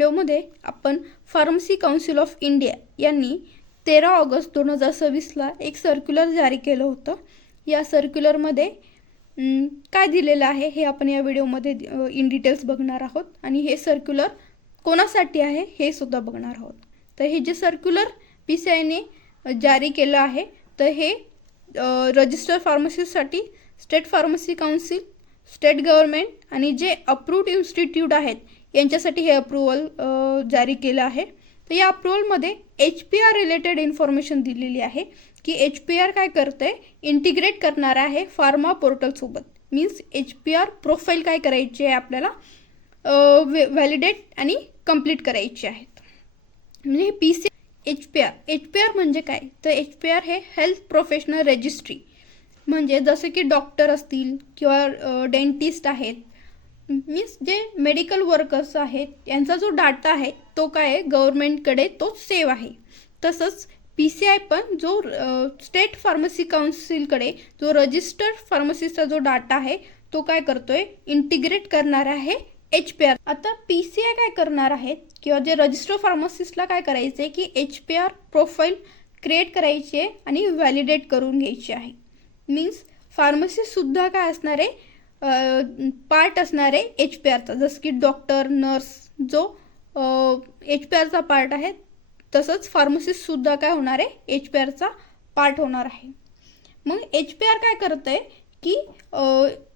व्हिडिओमध्ये आपण pharmacy council of India यांनी 13 ऑगस्ट 2026ला एक सर्क्युलर जारी केलं होतं। या सर्क्युलरमध्ये काय दिलेलं आहे हे आपण या व्हिडिओमध्ये इन डिटेल्स बघणार आहोत आणि हे सर्क्युलर कोणासाठी आहे हे सुद्धा बघणार आहोत। तर हे जे सर्क्युलर PCI ने जारी केलं आहे तर हे रजिस्टर फार्मसिस्टसाठी state pharmacy council, state government आणि जे अप्रूव्ड इन्स्टिट्यूट आहेत यांच्यासाठी हे अप्रूवल जारी केलं आहे। तर या अप्रूवलमध्ये HPR रिलेटेड इन्फॉर्मेशन दिलेली आहे की HPR काय करते, इंटिग्रेट करणार आहे फार्मा पोर्टल सोबत। मीन्स HPR प्रोफाइल काय करायची आहे आपल्याला व्हॅलिडेट आणि कंप्लीट करायची आहेत। म्हणजे HPR म्हणजे काय तर HPR हे हेल्थ प्रोफेशनल रजिस्ट्री, म्हणजे जसे की डॉक्टर असतील किंवा डेंटिस्ट आहेत, मीन्स जे मेडिकल वर्कर्स आहेत यांचा जो डाटा आहे तो काय आहे गव्हर्नमेंटकडे तो सेव्ह आहे। तसंच PCI पण जो स्टेट फार्मसी काउन्सिलकडे जो रजिस्टर्ड फार्मसिस्टचा जो डाटा आहे तो काय करतोय, इंटिग्रेट करणार आहे HPR। आता PCI काय करणार आहे किंवा जे रजिस्टर फार्मसिस्टला काय करायचे की HPR प्रोफाइल क्रिएट करायची आहे आणि व्हॅलिडेट करून घ्यायची आहे। मीन्स फार्मसिस्ट सुद्धा काय असणार आहे, पार्ट असणार आहे HPRचा, जसं की डॉक्टर, नर्स जो HPRचा पार्ट आहे तसंच फार्मसिस्ट सुद्धा काय होणार आहे HPRचा पार्ट होणार आहे। मग HPR काय करतंय की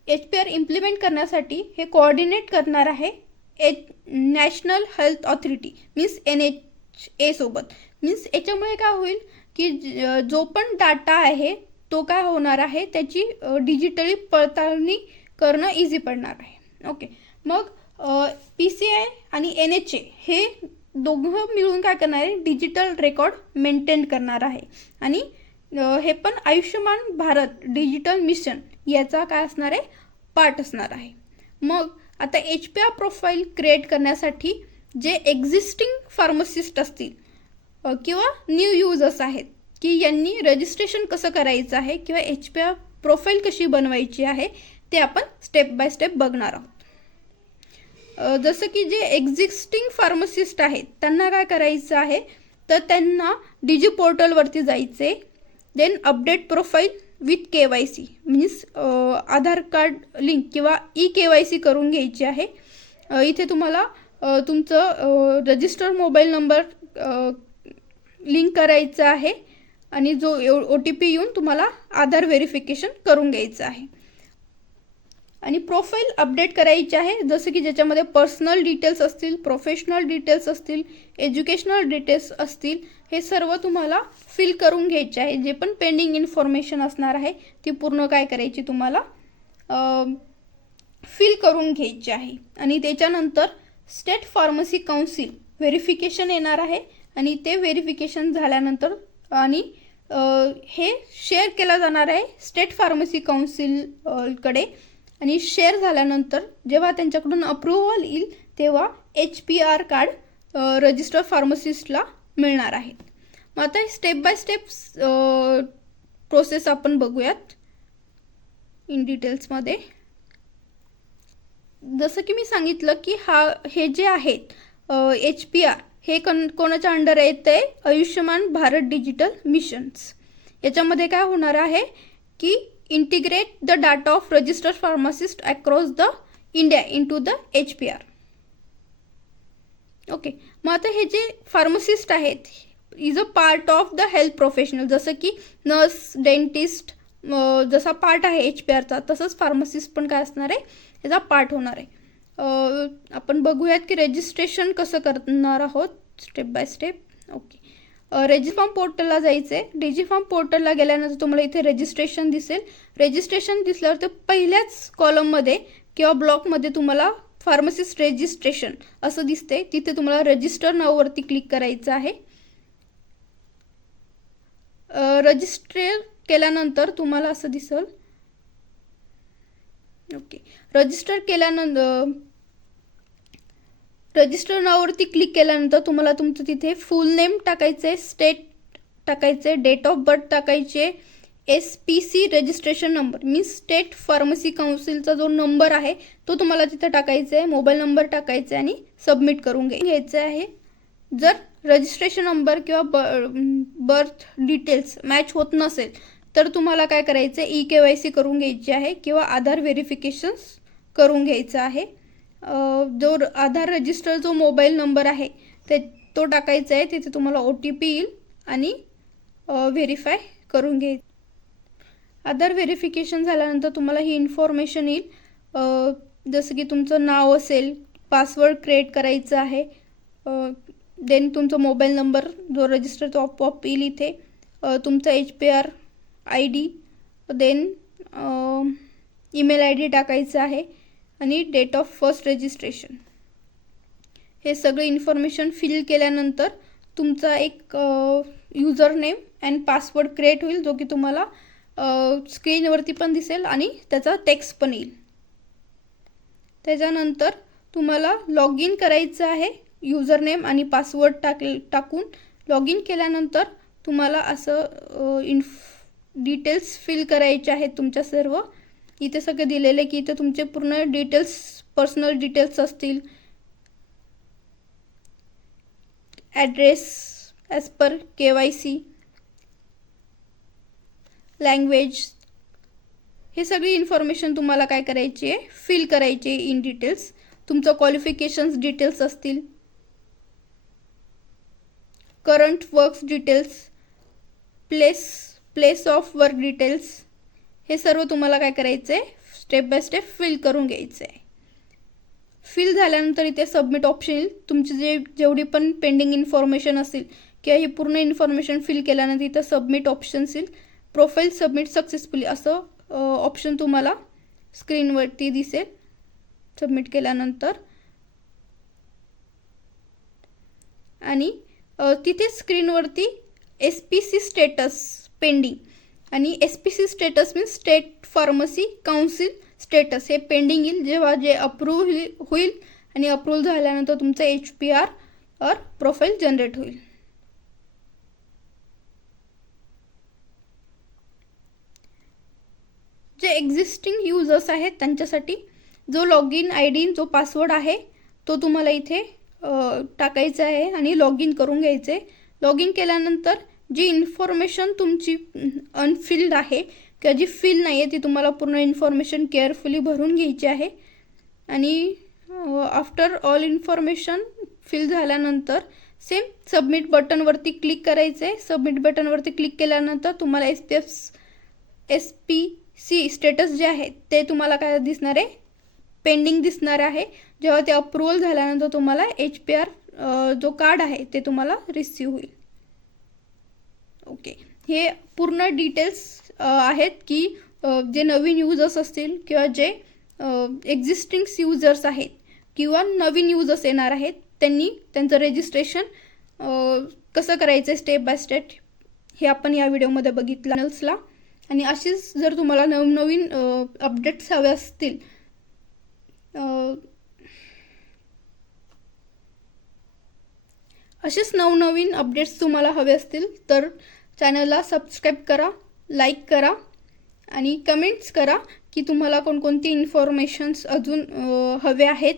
HPR इम्प्लिमेंट करण्यासाठी हे कोऑर्डिनेट करणार आहे national health authority means NHA सोबत। मीन्स याच्यामुळे काय होईल की जो पण डाटा आहे तो काय होणार आहे त्याची डिजिटली पडताळणी करणं इझी पडणार आहे। ओके, मग PCI आणि NHA हे दोघं मिळून काय करणार आहे, डिजिटल रेकॉर्ड मेंटेन करणार आहे आणि हे पण आयुष्यमान भारत डिजिटल मिशन याचा काय असणार आहे, पार्ट असणार आहे। मग आता HPR प्रोफाइल क्रिएट करण्यासाठी जे एक्झिस्टिंग फार्मसिस्ट असतील किंवा न्यू युजर्स आहेत की यांनी रजिस्ट्रेशन कसं करायचं आहे किंवा HPR प्रोफाइल कशी बनवायची आहे ते आपण स्टेप बाय स्टेप बघणार आहोत। जसं की जे एक्झिस्टिंग फार्मसिस्ट आहेत त्यांना काय करायचं आहे तर त्यांना डिजी पोर्टलवरती जायचे, then update profile with KYC means Aadhaar card link किंवा eKYC करून घ्यायची आहे। इथे तुम्हाला तुमचं रजिस्टर मोबाईल नंबर लिंक करायचा आहे आणि जो OTP येऊन तुम्हाला आधार व्हेरिफिकेशन करून घ्यायचं आहे आणि प्रोफाइल अपडेट करायची आहे, जसं की ज्याच्यामध्ये पर्सनल डिटेल्स असतील, प्रोफेशनल डिटेल्स असतील, एज्युकेशनल डिटेल्स असतील, हे सर्व तुम्हाला फिल करून घ्यायचे आहे। जे पण पेंडिंग इन्फॉर्मेशन असणार आहे ती पूर्ण काय करायची तुम्हाला फिल करून घ्यायची आहे आणि त्याच्यानंतर स्टेट फार्मसी काउन्सिल व्हेरिफिकेशन येणार आहे आणि ते व्हेरिफिकेशन झाल्यानंतर आणि हे शेअर केलं जाणार आहे स्टेट फार्मसी काउन्सिलकडे आणि शेअर झाल्यानंतर जेव्हा त्यांच्याकडून अप्रूव्हल येईल तेव्हा HPR कार्ड रजिस्टर फार्मसिस्टला मिळणार आहे। मग आता स्टेप बाय स्टेप प्रोसेस आपण बघूयात इन डिटेल्समध्ये। जसं की मी सांगितलं की हे जे आहेत HPR हे कोणाच्या अंडर येते, आयुष्यमान भारत डिजिटल मिशन्स। याच्यामध्ये काय होणार आहे की integrate the data of registered pharmacist across the India into the HPR। Okay, मग आता हे जे फार्मसिस्ट आहेत is a part of the health professional, जसं की नर्स, डेंटिस्ट जसा पार्ट आहे HPRचा तसंच फार्मसिस्ट पण काय असणार आहे याचा पार्ट होणार आहे। आपण बघूयात की रजिस्ट्रेशन कसं करणार आहोत स्टेप बाय स्टेप। ओके, रेजिफॉर्म पोर्टलला जायचं आहे। रेजिफॉर्म पोर्टलला गेल्यानंतर तुम्हाला इथे रजिस्ट्रेशन दिसेल। रजिस्ट्रेशन दिसल्यावर ते पहिल्याच कॉलममध्ये किंवा ब्लॉकमध्ये तुम्हाला फार्मसिस्ट रजिस्ट्रेशन असं दिसते, तिथे तुम्हाला रजिस्टर नाववरती क्लिक करायचं आहे। रजिस्टर केल्यानंतर तुम्हाला असं दिसेल। ओके, रजिस्टर केल्यानंतर रजिस्टर नावावरती क्लिक केल्यानंतर तुम्हाला तुमचं तिथे फुल नेम टाकायचे, स्टेट टाकायचे, डेट ऑफ बर्थ टाकायचे, SPC registration number means state pharmacy काउन्सिलचा जो नंबर आहे तो तुम्हाला तिथं टाकायचा आहे, मोबाईल नंबर टाकायचा आहे आणि सबमिट करून घ्यायचं आहे. जर रजिस्ट्रेशन नंबर किंवा बर्थ डिटेल्स मॅच होत नसेल तर तुम्हाला काय करायचं आहे, EKYC करून घ्यायची आहे किंवा आधार व्हेरिफिकेशन्स करून घ्यायचं आहे. जो आधार रजिस्टर जो मोबाईल नंबर आहे तो टाकायचा आहे, तिथे तुम्हाला OTP येईल आणि व्हेरीफाय करून घ्यायचं. आधार व्हेरिफिकेशन झाल्यानंतर तुम्हाला ही इन्फॉर्मेशन येईल, जसं की तुमचं नाव असेल, पासवर्ड क्रिएट करायचं आहे, देन तुमचा मोबाईल नंबर जो रजिस्टर तो आपोआप येईल इथे, तुमचा HPR ID, then email ID टाकायचं आहे आणि डेट ऑफ फर्स्ट रजिस्ट्रेशन. हे सगळे इन्फॉर्मेशन फिल केल्यानंतर तुमचा एक user name and password create होईल, जो की तुम्हाला स्क्रीनवरती पण दिसेल आणि त्याचा टेक्स्ट पण येईल. त्याच्यानंतर तुम्हाला लॉग इन करायचं आहे. यूजर नेम आणि पासवर्ड टाकून लॉग इन केल्यानंतर तुम्हाला असं डिटेल्स फिल करायचे आहेत तुमच्या सर्व. इथे सगळे दिलेले की इथे तुमचे पूर्ण डिटेल्स, पर्सनल डिटेल्स असतील, address as per KYC, language, हे सगळी इन्फॉर्मेशन तुम्हाला काय करायची आहे, फिल करायची आहे इन डिटेल्स. तुमचं क्वालिफिकेशन्स डिटेल्स असतील, current works details, place of work details, हे सर्व तुम्हाला काय करायचं आहे, स्टेप बाय स्टेप फिल करून घ्यायचं आहे. फिल झाल्यानंतर इथे सबमिट ऑप्शन येईल. तुमची जेवढी पण पेंडिंग इन्फॉर्मेशन असेल किंवा ही पूर्ण इन्फॉर्मेशन फिल केल्यानंतर इथं सबमिट ऑप्शन्स येईल. प्रोफाईल सबमिट सक्सेसफुली असं ऑप्शन तुम्हाला स्क्रीनवरती दिसेल सबमिट केल्यानंतर. आणि तिथे स्क्रीनवरती SPC स्टेटस पेंडिंग आणि SPC status means state pharmacy council status हे पेंडिंग येईल. जेव्हा जे अप्रूव्ह होईल आणि अप्रूव्ह झाल्यानंतर तुमचं HPR और प्रोफाईल जनरेट होईल. जे एक्झिस्टिंग यूजर्स आहेत त्यांच्यासाठी जो लॉग इन ID, जो पासवर्ड आहे तो तुम्हाला इथे टाकायचा आहे आणि लॉग इन करून घ्यायचं आहे. लॉग इन केल्यानंतर जी इन्फॉर्मेशन तुमची अनफिल्ड आहे किंवा जी फिल नाही आहे ती तुम्हाला पूर्ण इन्फॉर्मेशन केअरफुली भरून घ्यायची आहे. आणि आफ्टर ऑल इन्फॉर्मेशन फिल झाल्यानंतर सेम सबमिट बटनवरती क्लिक करायचं आहे. सबमिट बटनवरती क्लिक केल्यानंतर तुम्हाला SPC स्टेटस जे आहे ते तुम्हाला काय दिसणार आहे, पेंडिंग दिसणार आहे. जेव्हा ते अप्रूव्हल झाल्यानंतर तुम्हाला HPR जो कार्ड आहे ते तुम्हाला रिसीव होईल. ओके, हे पूर्ण डिटेल्स आहेत की जे नवीन यूजर्स असतील किंवा जे एक्झिस्टिंग यूजर्स आहेत किंवा नवीन यूजर्स येणार आहेत त्यांनी त्यांचं रजिस्ट्रेशन कसं करायचं आहे स्टेप बाय स्टेप हे आपण या व्हिडिओमध्ये बघितलं चॅनल्सला. आणि अशीच जर तुम्हाला नवनवीन अपडेट्स हवे असतील असेच नवनवीन अपडेट्स तुम्हाला हवे असतील तर चॅनलला सबस्क्राईब करा, लाईक करा आणि कमेंट्स करा की तुम्हाला कोणकोणती इन्फॉर्मेशन्स अजून हवे आहेत.